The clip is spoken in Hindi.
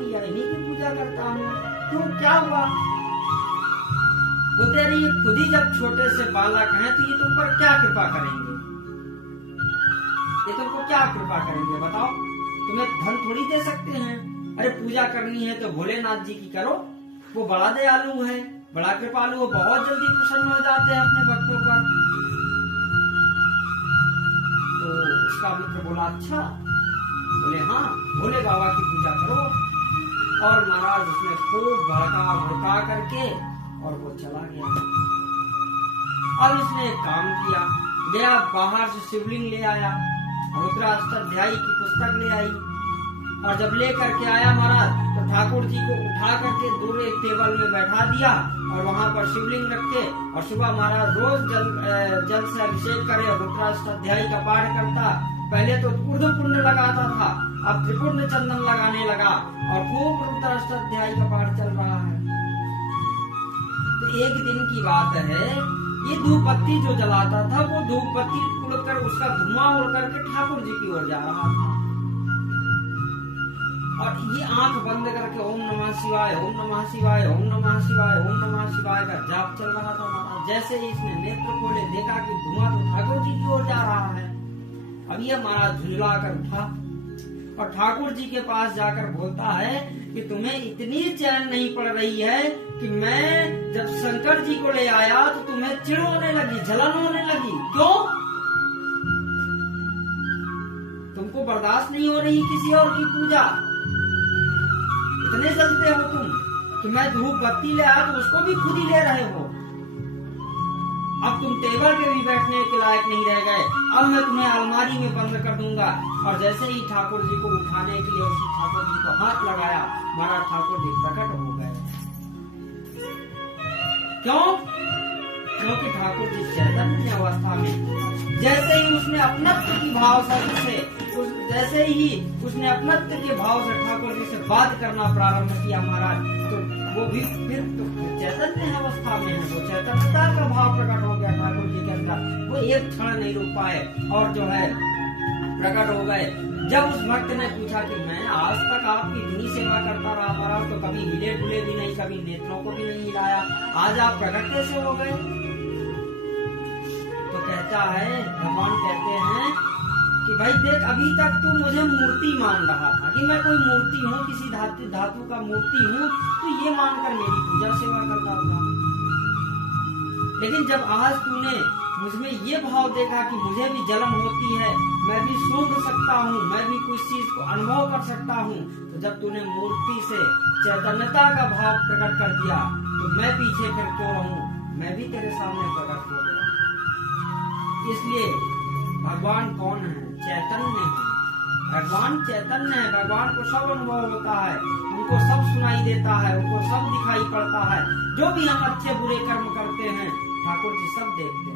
दिया, इन्हीं की पूजा करता हूँ। क्यों, क्या हुआ? वो तेरी खुद ही जब छोटे से बालक हैं तो ये तुम पर क्या कृपा करेंगे? ये तुमको क्या कृपा करेंगे बताओ? तुम्हें धन थोड़ी दे सकते हैं। अरे पूजा करनी है तो भोलेनाथ जी की करो, वो बड़ा दयालु है, बड़ा कृपालु, वो बहुत जल्दी प्रसन्न हो जाते हैं अपने भक्तों पर। तो उसका मित्र बोला अच्छा, बोले हाँ भोले बाबा की पूजा करो। और महाराज उसने खूब भड़का करके और वो चला गया। अब इसने एक काम किया, गया बाहर से शिवलिंग ले आया, रुद्राष्टाध्यायी की पुस्तक ले आई, और जब ले करके आया महाराज तो ठाकुर जी को उठा करके दूर एक टेबल में बैठा दिया और वहां पर शिवलिंग रखे, और सुबह महाराज रोज जल से अभिषेक करे, रुद्राष्टाध्यायी का पाठ करता। पहले तो ऊर्ध्वपुण्ड लगाता था, अब त्रिपुण्ड चंदन लगाने लगा और खूब रुद्राष्टाध्यायी का पाठ चल रहा है। तो एक दिन की बात है, ये धूप बत्ती जो जलाता था वो धूप बत्ती उड़कर उसका धुआं उड़ करके ठाकुर जी की ओर जा रहा था, और ये आंख बंद करके ओम नमः शिवाय, ओम नमः शिवाय, ओम नमः शिवाय, ओम नमः शिवाय का जाप चल रहा था महाराज। जैसे ही इसने नेत्र खोले, देखा कि धुआं तो ठाकुर जी की ओर जा रहा है। अब ये महाराज झुंझला कर उठा और ठाकुर जी के पास जाकर बोलता है कि तुम्हें इतनी चैन नहीं पड़ रही है कि मैं जब शंकर जी को ले आया तो तुम्हें चिढ़ होने लगी, जलन होने लगी। क्यों? तुमको बर्दाश्त नहीं हो रही किसी और की पूजा? इतने जलते हो तुम कि मैं धूप बत्ती ले आया तो उसको भी खुद ही ले रहे हो। अब तुम टेबल पे भी बैठने के लायक नहीं रह गए, अब मैं तुम्हें अलमारी में बंद कर दूंगा। और जैसे ही ठाकुर जी को उठाने के लिए उसने ठाकुर जी को हाथ लगाया, महाराज ठाकुर जी प्रकट हो गए। क्यों? क्योंकि ठाकुर जी चैतन्य अवस्था में जैसे ही उसने अपनत्व की भाव से जैसे ही उसने अपनत्व के भाव से ठाकुर जी से बात करना प्रारंभ किया महाराज, तो वो भी फिर तो चैतन्य अवस्था में है, वो चैतन्यता का भाव प्रकट हो गया ठाकुर जी के अंदर। वो एक क्षण नहीं रुक पाए और जो है प्रकट हो गए। जब उस भक्त ने पूछा कि मैं आज तक आपकी इतनी सेवा करता रहा महाराज, तो कभी हिले डुले भी नहीं, कभी नेत्रों को भी नहीं हिलाया, आज आप प्रकट कैसे हो गए? तो कहता है, भगवान कहते हैं कि भाई देख, अभी तक तू मुझे मूर्ति मान रहा था कि मैं कोई मूर्ति हूँ, किसी धातु का मूर्ति हूँ, तो ये मानकर मेरी पूजा सेवा करता था। लेकिन जब आज तूने मुझमें ये भाव देखा कि मुझे भी जलन होती है, मैं भी सूंघ सकता हूँ, मैं भी कुछ चीज को अनुभव कर सकता हूँ, तो जब तूने मूर्ति से चैतन्यता का भाव प्रकट कर दिया तो मैं पीछे फिर क्यों रहूं, मैं भी तेरे सामने प्रकट हो गया। इसलिए भगवान कौन है? चैतन्य है। भगवान चैतन्य है, भगवान को सब अनुभव होता है, उनको सब सुनाई देता है, उनको सब दिखाई पड़ता है। जो भी हम अच्छे बुरे कर्म करते हैं ठाकुर जी सब देखते हैं।